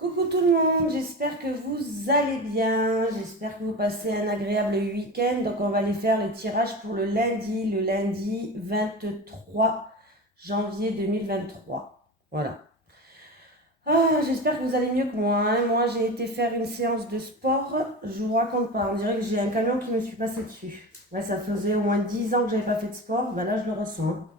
Coucou tout le monde, j'espère que vous allez bien, j'espère que vous passez un agréable week-end. Donc on va aller faire le tirage pour le lundi 23 janvier 2023. Voilà. J'espère que vous allez mieux que moi, hein. Moi j'ai été faire une séance de sport, je vous raconte pas, on dirait que j'ai un camion qui me suis passé dessus. Ouais, ça faisait au moins 10 ans que j'avais pas fait de sport, ben là je le ressens, hein.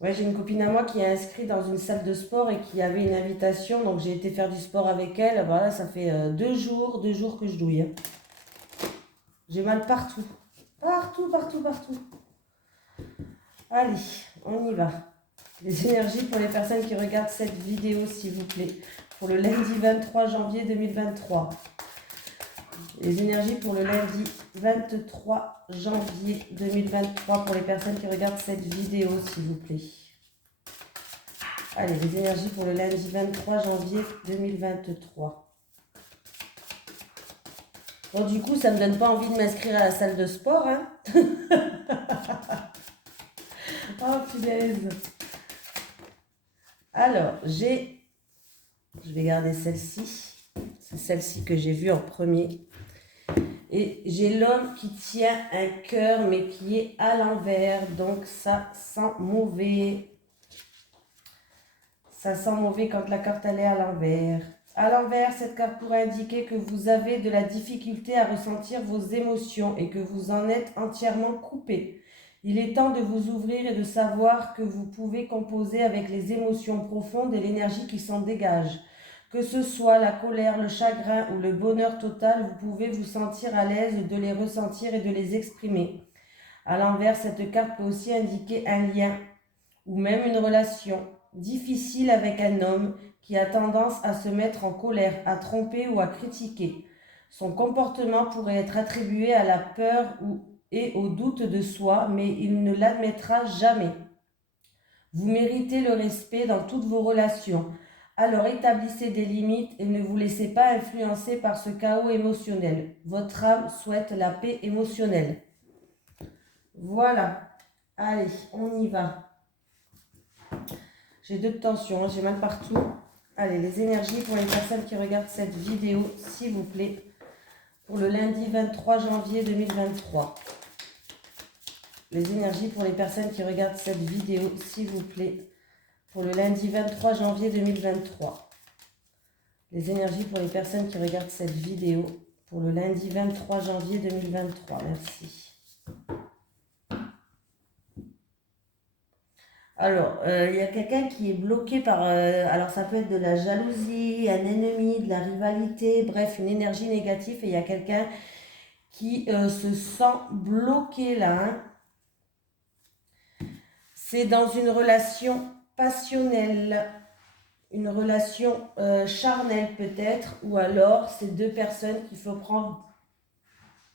Ouais, j'ai une copine à moi qui est inscrite dans une salle de sport et qui avait une invitation, donc j'ai été faire du sport avec elle. Voilà, ça fait 2 jours que je douille, hein. J'ai mal partout. Partout, partout, partout. Allez, on y va. Les énergies pour les personnes qui regardent cette vidéo, s'il vous plaît. Pour le lundi 23 janvier 2023. Les énergies pour le lundi 23 janvier 2023 pour les personnes qui regardent cette vidéo, s'il vous plaît. Allez, les énergies pour le lundi 23 janvier 2023. Bon, du coup, ça ne me donne pas envie de m'inscrire à la salle de sport, hein. Oh, punaise. Alors, je vais garder celle-ci. C'est celle-ci que j'ai vue en premier. Et j'ai l'homme qui tient un cœur, mais qui est à l'envers. Donc, ça sent mauvais. Ça sent mauvais quand la carte elle est à l'envers. À l'envers, cette carte pourrait indiquer que vous avez de la difficulté à ressentir vos émotions et que vous en êtes entièrement coupé. Il est temps de vous ouvrir et de savoir que vous pouvez composer avec les émotions profondes et l'énergie qui s'en dégage. Que ce soit la colère, le chagrin ou le bonheur total, vous pouvez vous sentir à l'aise de les ressentir et de les exprimer. À l'envers, cette carte peut aussi indiquer un lien ou même une relation difficile avec un homme qui a tendance à se mettre en colère, à tromper ou à critiquer. Son comportement pourrait être attribué à la peur et au doute de soi, mais il ne l'admettra jamais. Vous méritez le respect dans toutes vos relations. Alors établissez des limites et ne vous laissez pas influencer par ce chaos émotionnel. Votre âme souhaite la paix émotionnelle. Voilà. Allez, on y va. J'ai deux tensions, hein, j'ai mal partout. Allez, les énergies pour les personnes qui regardent cette vidéo, s'il vous plaît, pour le lundi 23 janvier 2023. Les énergies pour les personnes qui regardent cette vidéo, s'il vous plaît, pour le lundi 23 janvier 2023. Les énergies pour les personnes qui regardent cette vidéo, pour le lundi 23 janvier 2023. Merci. Alors, il y a quelqu'un qui est bloqué par... alors, ça peut être de la jalousie, un ennemi, de la rivalité, bref, une énergie négative. Et il y a quelqu'un qui se sent bloqué là, hein. C'est dans une relation passionnelle, une relation charnelle peut-être, ou alors c'est deux personnes qu'il faut prendre...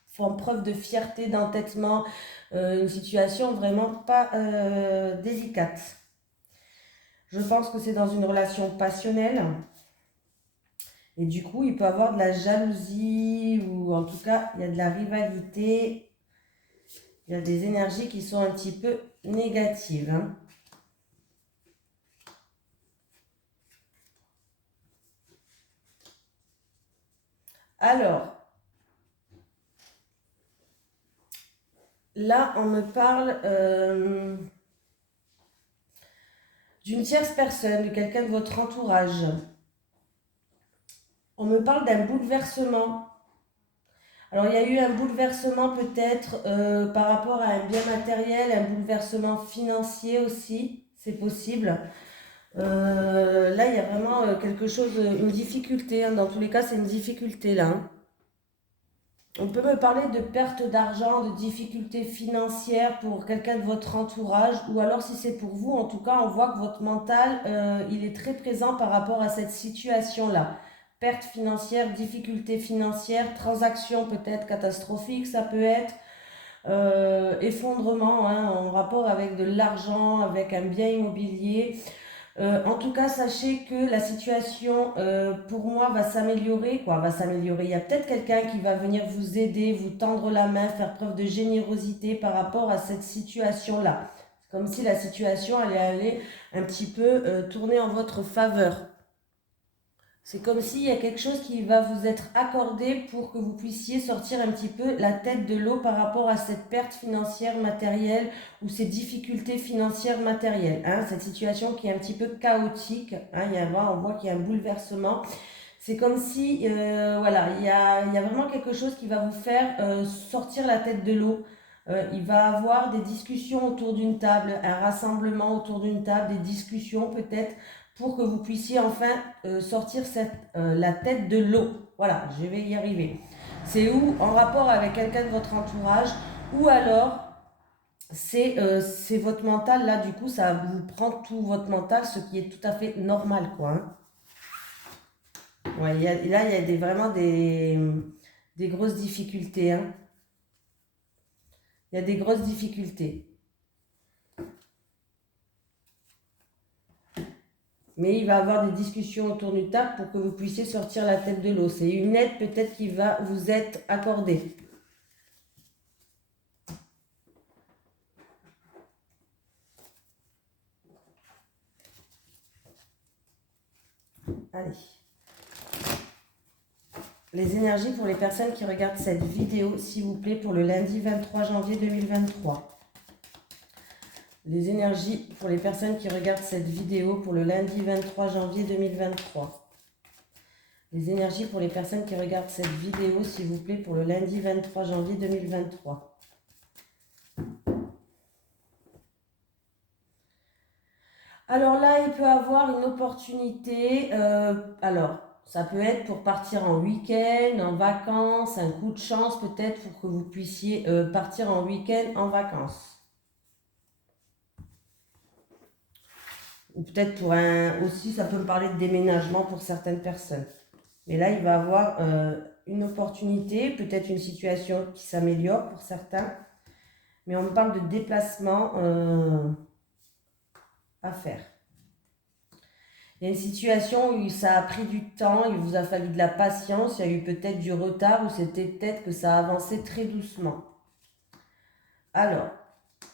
font preuve de fierté, d'entêtement, une situation vraiment pas délicate. Je pense que c'est dans une relation passionnelle. Et du coup, il peut y avoir de la jalousie ou en tout cas, il y a de la rivalité. Il y a des énergies qui sont un petit peu négatives, hein. Alors, là, on me parle d'une tierce personne, de quelqu'un de votre entourage. On me parle d'un bouleversement. Alors, il y a eu un bouleversement peut-être par rapport à un bien matériel, un bouleversement financier aussi, c'est possible. Là, il y a vraiment quelque chose, une difficulté, hein. Dans tous les cas, c'est une difficulté là, hein. On peut me parler de perte d'argent, de difficultés financières pour quelqu'un de votre entourage, ou alors si c'est pour vous, en tout cas, on voit que votre mental, il est très présent par rapport à cette situation-là. Perte financière, difficultés financières, transactions peut-être catastrophiques, ça peut être effondrement, hein, en rapport avec de l'argent, avec un bien immobilier. En tout cas, sachez que la situation, pour moi, va s'améliorer, quoi, va s'améliorer. Il y a peut-être quelqu'un qui va venir vous aider, vous tendre la main, faire preuve de générosité par rapport à cette situation-là. C'est comme si la situation allait aller un petit peu tourner en votre faveur. C'est comme s'il y a quelque chose qui va vous être accordé pour que vous puissiez sortir un petit peu la tête de l'eau par rapport à cette perte financière matérielle ou ces difficultés financières matérielles. Hein, cette situation qui est un petit peu chaotique. Hein, on voit qu'il y a un bouleversement. C'est comme si, voilà, il y a vraiment quelque chose qui va vous faire sortir la tête de l'eau. Il va avoir des discussions autour d'une table, un rassemblement autour d'une table, des discussions peut-être pour que vous puissiez enfin sortir la tête de l'eau. Voilà, je vais y arriver. C'est où en rapport avec quelqu'un de votre entourage ou alors c'est votre mental, là du coup ça vous prend tout votre mental, ce qui est tout à fait normal quoi. Hein. Ouais, là, il y a vraiment des grosses difficultés. Hein. Il y a des grosses difficultés. Mais il va y avoir des discussions autour d'une table pour que vous puissiez sortir la tête de l'eau. C'est une aide peut-être qui va vous être accordée. Allez. Les énergies pour les personnes qui regardent cette vidéo, s'il vous plaît, pour le lundi 23 janvier 2023. Les énergies pour les personnes qui regardent cette vidéo pour le lundi 23 janvier 2023. Les énergies pour les personnes qui regardent cette vidéo, s'il vous plaît, pour le lundi 23 janvier 2023. Alors là, il peut avoir une opportunité. Alors, ça peut être pour partir en week-end, en vacances, un coup de chance peut-être pour que vous puissiez partir en week-end, en vacances. Ou peut-être pour aussi, ça peut me parler de déménagement pour certaines personnes. Mais là, il va avoir une opportunité, peut-être une situation qui s'améliore pour certains. Mais on me parle de déplacement à faire. Il y a une situation où ça a pris du temps, il vous a fallu de la patience, il y a eu peut-être du retard ou c'était peut-être que ça a avancé très doucement. Alors,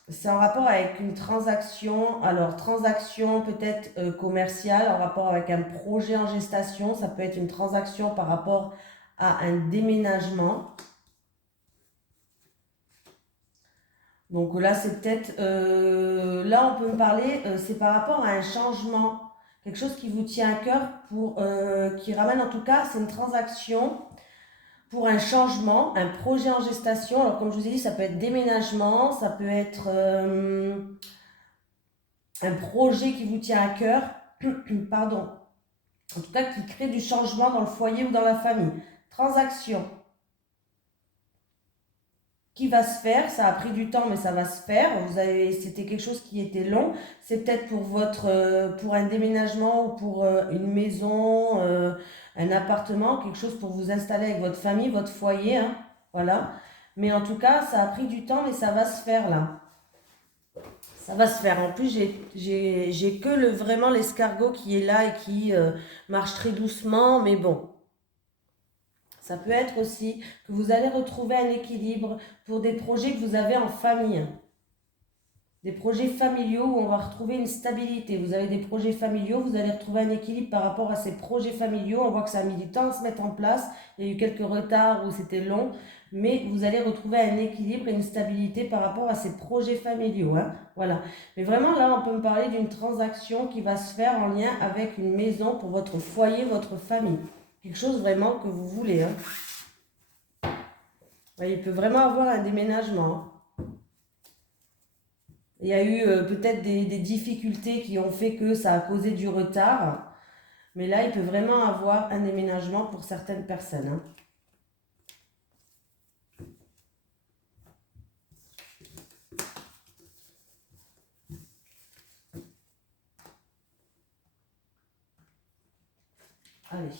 c'est en rapport avec une transaction, alors transaction peut-être commerciale, en rapport avec un projet en gestation, ça peut être une transaction par rapport à un déménagement. Donc là, c'est peut-être, là on peut me parler, c'est par rapport à un changement, quelque chose qui vous tient à cœur, qui ramène en tout cas, c'est une transaction pour un changement, un projet en gestation. Alors comme je vous ai dit, ça peut être déménagement, ça peut être un projet qui vous tient à cœur, pardon, en tout cas qui crée du changement dans le foyer ou dans la famille. Transaction qui va se faire, ça a pris du temps mais ça va se faire. C'était quelque chose qui était long. C'est peut-être pour un déménagement ou pour une maison, un appartement, quelque chose pour vous installer avec votre famille, votre foyer, hein, voilà. Mais en tout cas, ça a pris du temps mais ça va se faire là. Ça va se faire. En plus, j'ai que vraiment l'escargot qui est là et qui marche très doucement, mais bon. Ça peut être aussi que vous allez retrouver un équilibre pour des projets que vous avez en famille. Des projets familiaux où on va retrouver une stabilité. Vous avez des projets familiaux, vous allez retrouver un équilibre par rapport à ces projets familiaux. On voit que ça a mis du temps à se mettre en place. Il y a eu quelques retards où c'était long. Mais vous allez retrouver un équilibre et une stabilité par rapport à ces projets familiaux. Hein. Voilà. Mais vraiment, là, on peut me parler d'une transaction qui va se faire en lien avec une maison pour votre foyer, votre famille. Quelque chose vraiment que vous voulez. Hein. Ouais, il peut vraiment avoir un déménagement. Il y a eu peut-être des difficultés qui ont fait que ça a causé du retard. Mais là, il peut vraiment avoir un déménagement pour certaines personnes. Hein. Allez.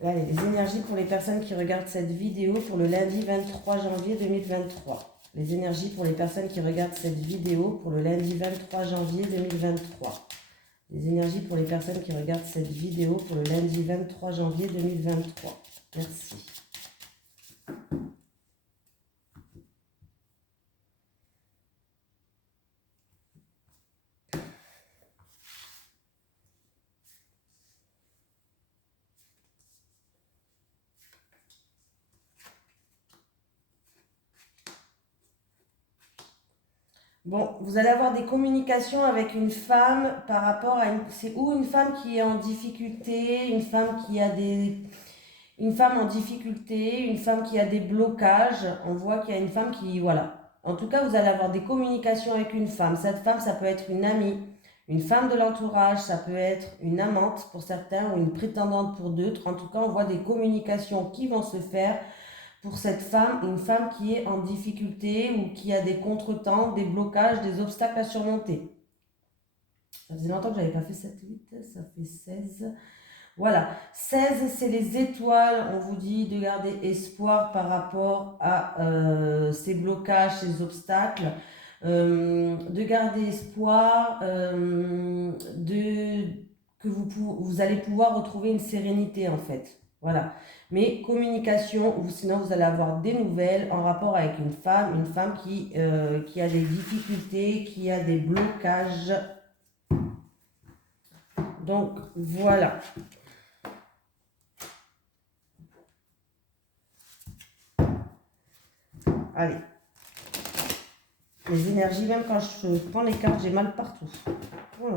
Allez, les énergies pour les personnes qui regardent cette vidéo pour le lundi 23 janvier 2023. Les énergies pour les personnes qui regardent cette vidéo pour le lundi 23 janvier 2023. Les énergies pour les personnes qui regardent cette vidéo pour le lundi 23 janvier 2023. Merci. Bon, vous allez avoir des communications avec une femme par rapport à une... C'est ou une femme qui est en difficulté, une femme qui a des... Une femme en difficulté, une femme qui a des blocages. On voit qu'il y a une femme qui... Voilà. En tout cas, vous allez avoir des communications avec une femme. Cette femme, ça peut être une amie, une femme de l'entourage, ça peut être une amante pour certains ou une prétendante pour d'autres. En tout cas, on voit des communications qui vont se faire pour cette femme, une femme qui est en difficulté ou qui a des contretemps, des blocages, des obstacles à surmonter. Ça faisait longtemps que je n'avais pas fait 7-8, ça fait 16. Voilà, 16, c'est les étoiles. On vous dit de garder espoir par rapport à ces blocages, ces obstacles. De garder espoir, que vous allez pouvoir retrouver une sérénité en fait. Voilà. Mais communication, ou sinon vous allez avoir des nouvelles en rapport avec une femme qui a des difficultés, qui a des blocages. Donc voilà. Allez. Les énergies, même quand je prends les cartes, j'ai mal partout. Voilà.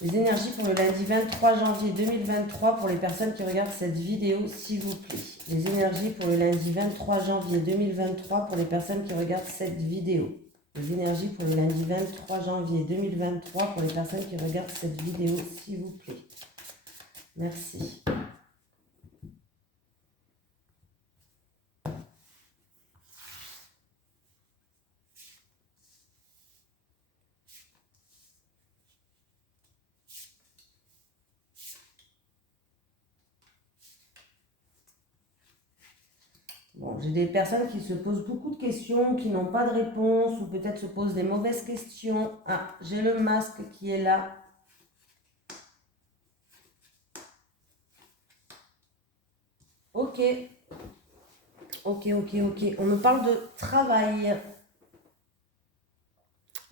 Les énergies pour le lundi 23 janvier 2023 pour les personnes qui regardent cette vidéo, s'il vous plaît. Les énergies pour le lundi 23 janvier 2023 pour les personnes qui regardent cette vidéo. Les énergies pour le lundi 23 janvier 2023 pour les personnes qui regardent cette vidéo, s'il vous plaît. Merci. Bon, j'ai des personnes qui se posent beaucoup de questions, qui n'ont pas de réponse, ou peut-être se posent des mauvaises questions. Ah, j'ai le masque qui est là. Ok. Ok. On me parle de travail.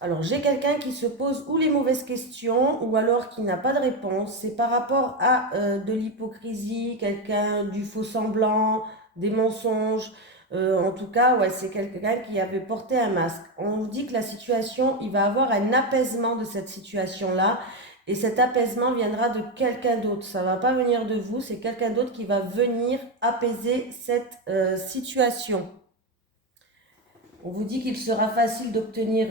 Alors, j'ai quelqu'un qui se pose ou les mauvaises questions, ou alors qui n'a pas de réponse. C'est par rapport à de l'hypocrisie, quelqu'un du faux semblant, des mensonges. En tout cas, ouais, c'est quelqu'un qui avait porté un masque. On vous dit que la situation, il va avoir un apaisement de cette situation-là. Et cet apaisement viendra de quelqu'un d'autre. Ça ne va pas venir de vous, c'est quelqu'un d'autre qui va venir apaiser cette situation. On vous dit qu'il sera facile d'obtenir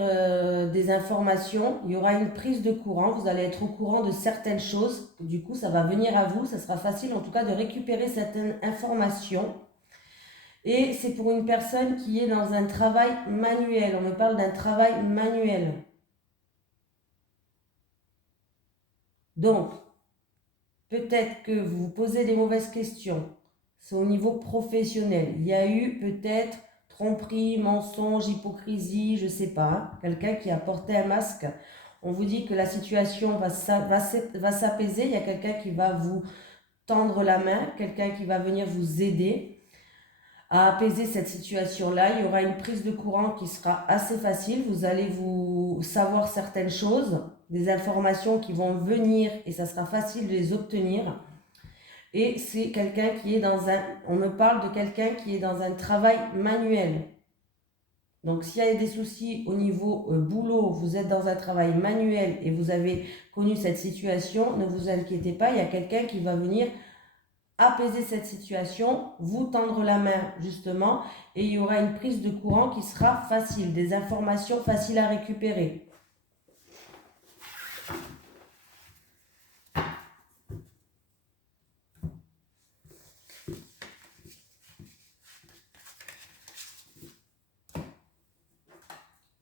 des informations. Il y aura une prise de courant. Vous allez être au courant de certaines choses. Du coup, ça va venir à vous. Ça sera facile en tout cas de récupérer certaines informations. Et c'est pour une personne qui est dans un travail manuel. On me parle d'un travail manuel. Donc, peut-être que vous vous posez des mauvaises questions. C'est au niveau professionnel. Il y a eu peut-être tromperie, mensonge, hypocrisie, je ne sais pas. Quelqu'un qui a porté un masque. On vous dit que la situation va s'apaiser. Il y a quelqu'un qui va vous tendre la main, quelqu'un qui va venir vous aider à apaiser cette situation-là. Il y aura une prise de courant qui sera assez facile. Vous allez vous savoir certaines choses, des informations qui vont venir et ça sera facile de les obtenir. Et c'est quelqu'un qui est dans un... On me parle de quelqu'un qui est dans un travail manuel. Donc s'il y a des soucis au niveau boulot, vous êtes dans un travail manuel et vous avez connu cette situation, ne vous inquiétez pas, il y a quelqu'un qui va venir apaiser cette situation, vous tendre la main justement, et il y aura une prise de courant qui sera facile, des informations faciles à récupérer.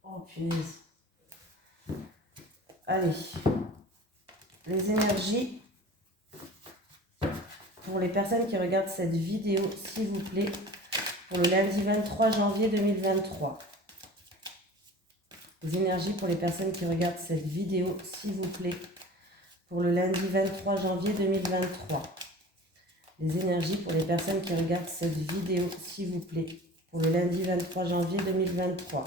Oh punaise. Allez, les énergies pour les personnes qui regardent cette vidéo, s'il vous plaît, pour le lundi 23 janvier 2023. Les énergies pour les personnes qui regardent cette vidéo, s'il vous plaît, pour le lundi 23 janvier 2023. Les énergies pour les personnes qui regardent cette vidéo, s'il vous plaît, pour le lundi 23 janvier 2023.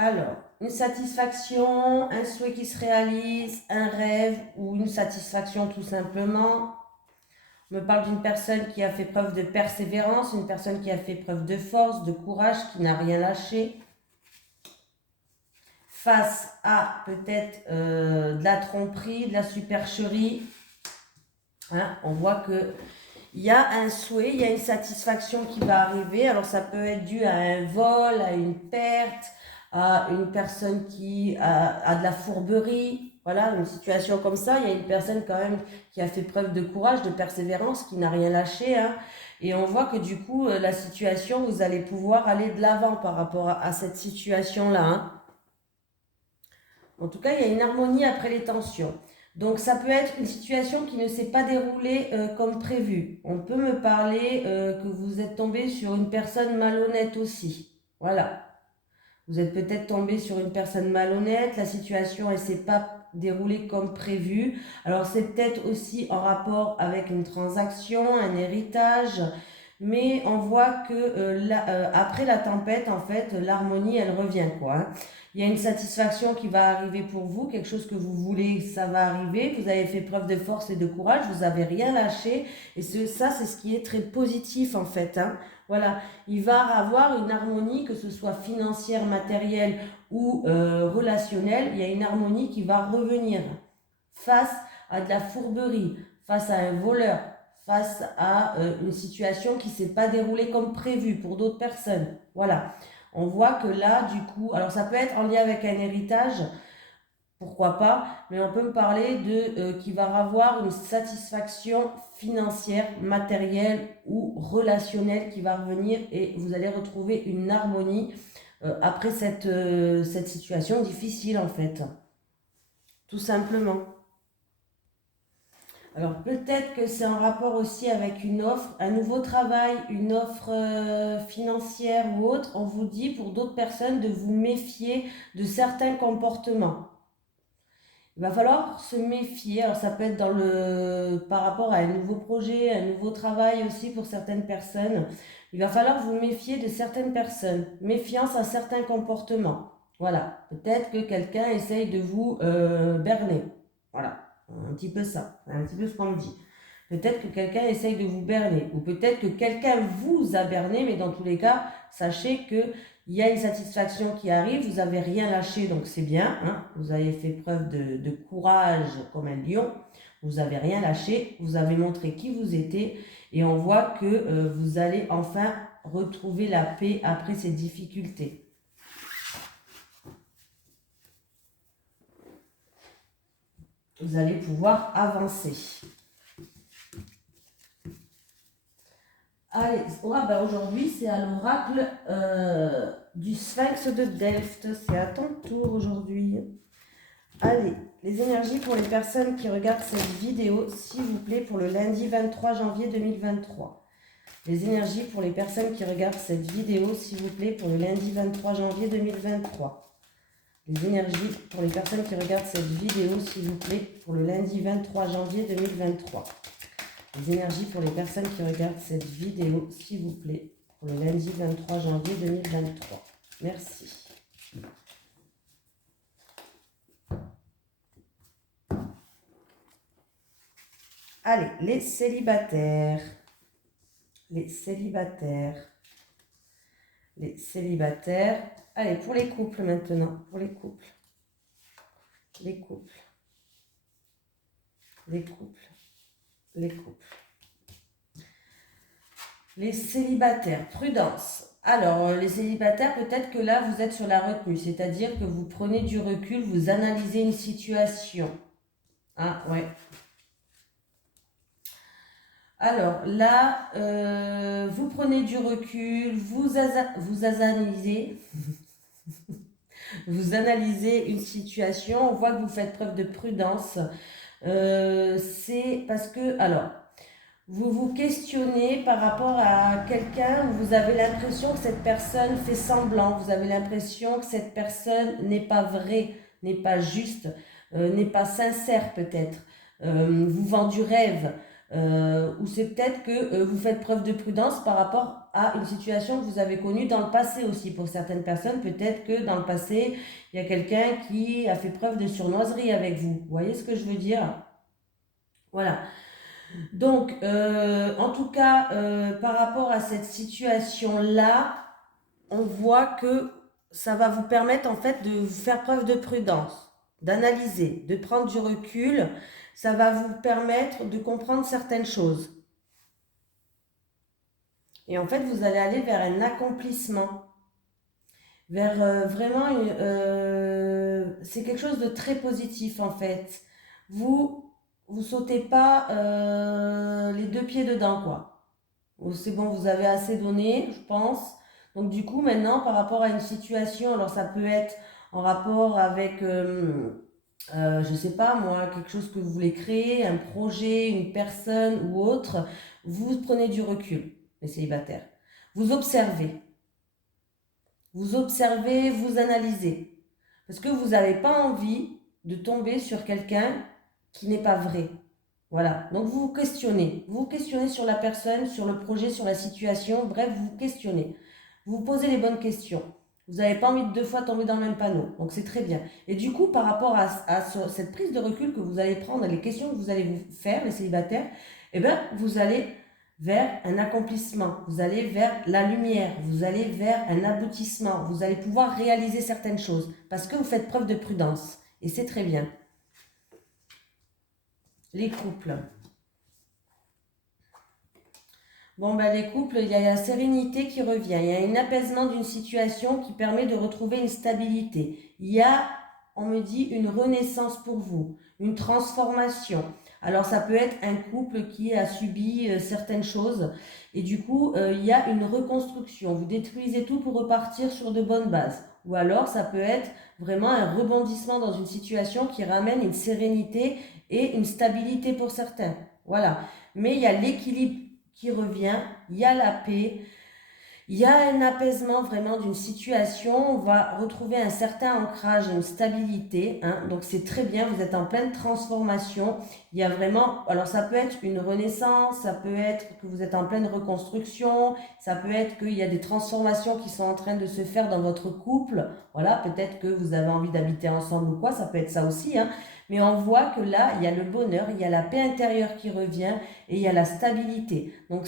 Alors, une satisfaction, un souhait qui se réalise, un rêve ou une satisfaction tout simplement. On me parle d'une personne qui a fait preuve de persévérance, une personne qui a fait preuve de force, de courage, qui n'a rien lâché. Face à peut-être de la tromperie, de la supercherie. Hein, on voit que il y a un souhait, il y a une satisfaction qui va arriver. Alors ça peut être dû à un vol, à une perte, à une personne qui a de la fourberie. Voilà, une situation comme ça. Il y a une personne quand même qui a fait preuve de courage, de persévérance, qui n'a rien lâché. Hein. Et on voit que du coup, la situation, vous allez pouvoir aller de l'avant par rapport à cette situation-là. Hein. En tout cas, il y a une harmonie après les tensions. Donc ça peut être une situation qui ne s'est pas déroulée comme prévu. On peut me parler que vous êtes tombé sur une personne malhonnête aussi. Voilà. Vous êtes peut-être tombé sur une personne malhonnête, la situation elle s'est pas déroulée comme prévu. Alors c'est peut-être aussi en rapport avec une transaction, un héritage, mais on voit que après la tempête, en fait, l'harmonie elle revient quoi. Hein. Il y a une satisfaction qui va arriver pour vous, quelque chose que vous voulez, ça va arriver. Vous avez fait preuve de force et de courage, vous n'avez rien lâché. Et ça, c'est ce qui est très positif en fait. Hein. Voilà, il va avoir une harmonie, que ce soit financière, matérielle ou relationnelle. Il y a une harmonie qui va revenir face à de la fourberie, face à un voleur, face à une situation qui ne s'est pas déroulée comme prévu pour d'autres personnes. Voilà. On voit que là, du coup, alors ça peut être en lien avec un héritage, pourquoi pas, mais on peut me parler de qu'il va avoir une satisfaction financière, matérielle ou relationnelle qui va revenir et vous allez retrouver une harmonie après cette situation difficile en fait, tout simplement. Alors peut-être que c'est en rapport aussi avec une offre, un nouveau travail, une offre financière ou autre. On vous dit pour d'autres personnes de vous méfier de certains comportements. Il va falloir se méfier. Alors ça peut être par rapport à un nouveau projet, un nouveau travail aussi pour certaines personnes. Il va falloir vous méfier de certaines personnes. Méfiance à certains comportements. Voilà. Peut-être que quelqu'un essaye de vous berner. Voilà. Un petit peu ça. Un petit peu ce qu'on me dit. Peut-être que quelqu'un essaye de vous berner. Ou peut-être que quelqu'un vous a berné. Mais dans tous les cas, sachez que il y a une satisfaction qui arrive, vous n'avez rien lâché, donc c'est bien. Hein, vous avez fait preuve de courage comme un lion, vous n'avez rien lâché, vous avez montré qui vous étiez et on voit que vous allez enfin retrouver la paix après ces difficultés. Vous allez pouvoir avancer. Allez, aujourd'hui c'est à l'oracle du Sphinx de Delft. C'est à ton tour aujourd'hui. Allez, les énergies pour les personnes qui regardent cette vidéo, s'il vous plaît, pour le lundi 23 janvier 2023. Les énergies pour les personnes qui regardent cette vidéo, s'il vous plaît, pour le lundi 23 janvier 2023. Les énergies pour les personnes qui regardent cette vidéo, s'il vous plaît, pour le lundi 23 janvier 2023. Les énergies pour les personnes qui regardent cette vidéo, s'il vous plaît, pour le lundi 23 janvier 2023. Merci. Allez, les célibataires. Les célibataires. Les célibataires. Allez, pour les couples maintenant. Pour les couples. Les couples. Les couples. Les couples. Les célibataires, prudence. Alors, les célibataires, peut-être que là, vous êtes sur la retenue, c'est-à-dire que vous prenez du recul, vous analysez une situation. Ah, ouais. Alors, là, vous prenez du recul, vous analysez, vous analysez une situation, on voit que vous faites preuve de prudence. C'est parce que, alors, vous vous questionnez par rapport à quelqu'un où vous avez l'impression que cette personne fait semblant, vous avez l'impression que cette personne n'est pas vraie, n'est pas juste, n'est pas sincère peut-être, vous vend du rêve, ou c'est peut-être que vous faites preuve de prudence par rapport à une situation que vous avez connue dans le passé aussi. Pour certaines personnes, peut-être que dans le passé, il y a quelqu'un qui a fait preuve de sournoiserie avec vous. Vous voyez ce que je veux dire? Voilà. Donc, en tout cas, par rapport à cette situation-là, on voit que ça va vous permettre en fait de faire preuve de prudence, d'analyser, de prendre du recul. Ça va vous permettre de comprendre certaines choses. Et en fait, vous allez aller vers un accomplissement, vers vraiment, c'est quelque chose de très positif en fait. Vous sautez pas les deux pieds dedans, quoi. C'est bon, vous avez assez donné, je pense. Donc du coup, maintenant, par rapport à une situation, alors ça peut être en rapport avec, je sais pas moi, quelque chose que vous voulez créer, un projet, une personne ou autre, vous prenez du recul, les célibataires. Vous observez. Vous observez, vous analysez. Parce que vous n'avez pas envie de tomber sur quelqu'un qui n'est pas vrai. Voilà. Donc vous vous questionnez. Vous vous questionnez sur la personne, sur le projet, sur la situation. Bref, vous vous questionnez. Vous posez les bonnes questions. Vous n'avez pas envie de deux fois tomber dans le même panneau. Donc c'est très bien. Et du coup, par rapport à cette prise de recul que vous allez prendre, les questions que vous allez vous faire, les célibataires, eh bien, vous allez vers un accomplissement, vous allez vers la lumière, vous allez vers un aboutissement, vous allez pouvoir réaliser certaines choses parce que vous faites preuve de prudence et c'est très bien. Les couples. Bon, ben, les couples, il y a la sérénité qui revient, il y a un apaisement d'une situation qui permet de retrouver une stabilité. Il y a, on me dit, une renaissance pour vous, une transformation. Alors ça peut être un couple qui a subi certaines choses et du coup il y a une reconstruction. Vous détruisez tout pour repartir sur de bonnes bases. Ou alors ça peut être vraiment un rebondissement dans une situation qui ramène une sérénité et une stabilité pour certains. Voilà. Mais il y a l'équilibre qui revient, il y a la paix, il y a un apaisement vraiment d'une situation, on va retrouver un certain ancrage, une stabilité, hein, donc c'est très bien, vous êtes en pleine transformation, il y a vraiment, alors ça peut être une renaissance, ça peut être que vous êtes en pleine reconstruction, ça peut être qu'il y a des transformations qui sont en train de se faire dans votre couple, voilà, peut-être que vous avez envie d'habiter ensemble ou quoi, ça peut être ça aussi, hein, mais on voit que là, il y a le bonheur, il y a la paix intérieure qui revient et il y a la stabilité. Donc,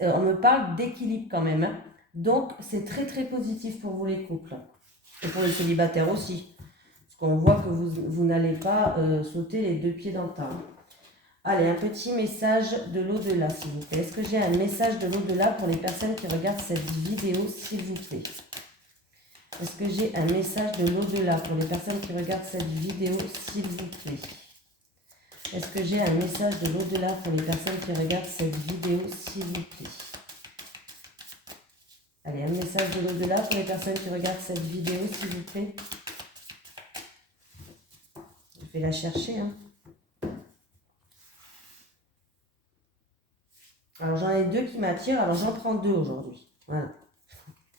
on me parle d'équilibre quand même, hein. Donc, c'est très très positif pour vous les couples. Et pour les célibataires aussi. Parce qu'on voit que vous n'allez pas sauter les deux pieds dans le tas. Allez, un petit message de l'au-delà, s'il vous plaît. Est-ce que j'ai un message de l'au-delà pour les personnes qui regardent cette vidéo, s'il vous plaît? Est-ce que j'ai un message de l'au-delà pour les personnes qui regardent cette vidéo, s'il vous plaît? Est-ce que j'ai un message de l'au-delà pour les personnes qui regardent cette vidéo, s'il vous plaît? Allez, un message de l'au-delà pour les personnes qui regardent cette vidéo, s'il vous plaît. Je vais la chercher, hein. Alors, j'en ai deux qui m'attirent, alors j'en prends deux aujourd'hui. Voilà.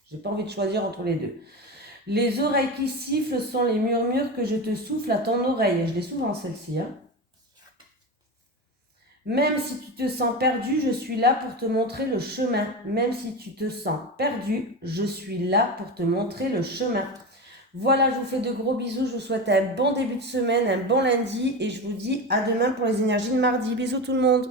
J'ai pas envie de choisir entre les deux. Les oreilles qui sifflent sont les murmures que je te souffle à ton oreille. Je l'ai souvent celle-ci, hein. Même si tu te sens perdu, je suis là pour te montrer le chemin. Même si tu te sens perdu, je suis là pour te montrer le chemin. Voilà, je vous fais de gros bisous. Je vous souhaite un bon début de semaine, un bon lundi. Et je vous dis à demain pour les énergies de mardi. Bisous tout le monde.